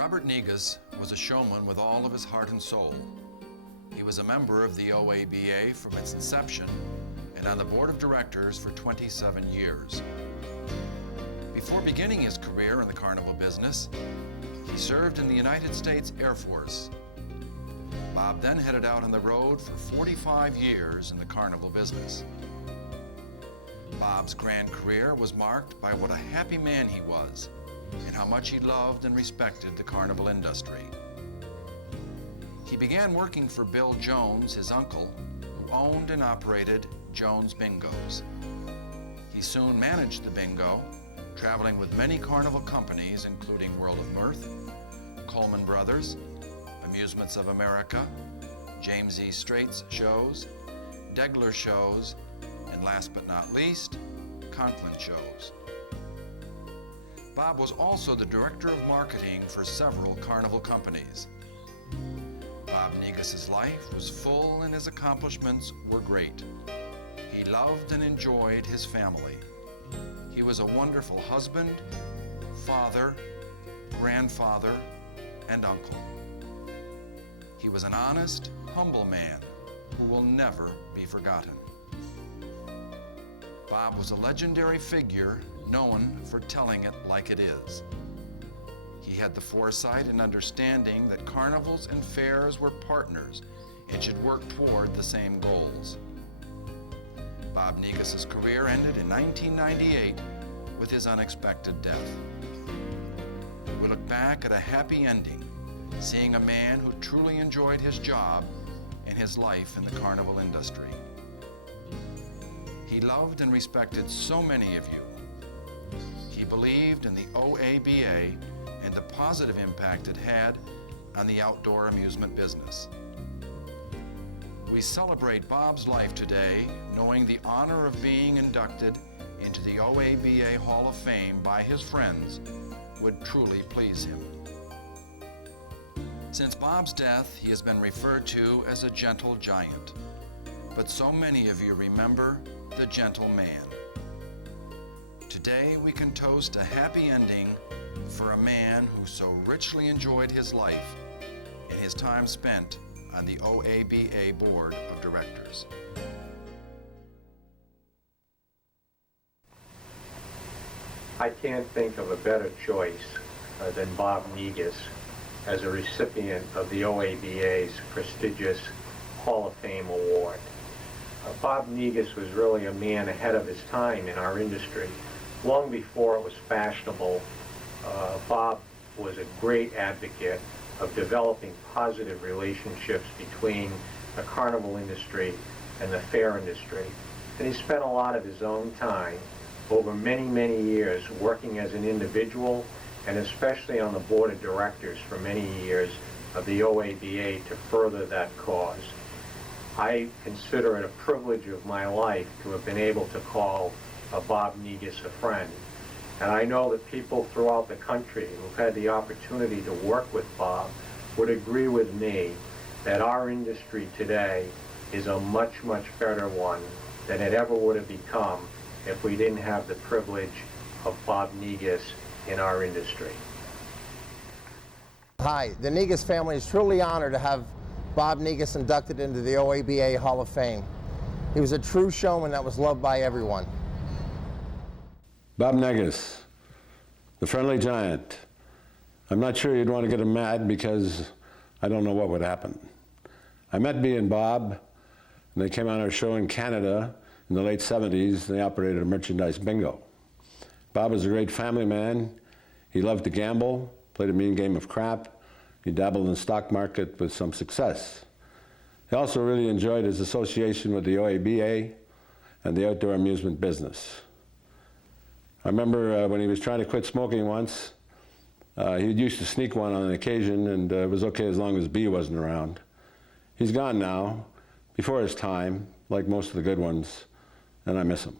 Robert Negus was a showman with all of his heart and soul. He was a member of the OABA from its inception and on the board of directors for 27 years. Before beginning his career in the carnival business, he served in the United States Air Force. Bob then headed out on the road for 45 years in the carnival business. Bob's grand career was marked by what a happy man he was and how much he loved and respected the carnival industry. He began working for Bill Jones, his uncle, who owned and operated Jones Bingos. He soon managed the bingo, traveling with many carnival companies including World of Mirth, Coleman Brothers, Amusements of America, James E. Straight's shows, Degler shows, and last but not least, Conklin shows. Bob was also the director of marketing for several carnival companies. Bob Negus's life was full and his accomplishments were great. He loved and enjoyed his family. He was a wonderful husband, father, grandfather, and uncle. He was an honest, humble man who will never be forgotten. Bob was a legendary figure known for telling it like it is. He had the foresight and understanding that carnivals and fairs were partners and should work toward the same goals. Bob Negus's career ended in 1998 with his unexpected death. We look back at a happy ending, seeing a man who truly enjoyed his job and his life in the carnival industry. He loved and respected so many of you. He believed in the OABA and the positive impact it had on the outdoor amusement business. We celebrate Bob's life today, knowing the honor of being inducted into the OABA Hall of Fame by his friends would truly please him. Since Bob's death, he has been referred to as a gentle giant, but so many of you remember the gentle man. Today we can toast a happy ending for a man who so richly enjoyed his life and his time spent on the OABA Board of Directors. I can't think of a better choice than Bob Negus as a recipient of the OABA's prestigious Hall of Fame award. Bob Negus was really a man ahead of his time in our industry. Long before it was fashionable, Bob was a great advocate of developing positive relationships between the carnival industry and the fair industry. And he spent a lot of his own time over many, many years working as an individual and especially on the board of directors for many years of the OABA to further that cause. I consider it a privilege of my life to have been able to call Bob Negus a friend. And I know that people throughout the country who've had the opportunity to work with Bob would agree with me that our industry today is a much, much better one than it ever would have become if we didn't have the privilege of Bob Negus in our industry. Hi, the Negus family is truly honored to have Bob Negus inducted into the OABA Hall of Fame. He was a true showman that was loved by everyone. Bob Negus, the friendly giant. I'm not sure you'd want to get him mad because I don't know what would happen. I met B and Bob, and they came on our show in Canada in the late 70s. They operated a merchandise bingo. Bob was a great family man. He loved to gamble, played a mean game of crap. He dabbled in the stock market with some success. He also really enjoyed his association with the OABA and the outdoor amusement business. I remember when he was trying to quit smoking once, he used to sneak one on an occasion, and it was okay as long as B wasn't around. He's gone now, before his time, like most of the good ones, and I miss him.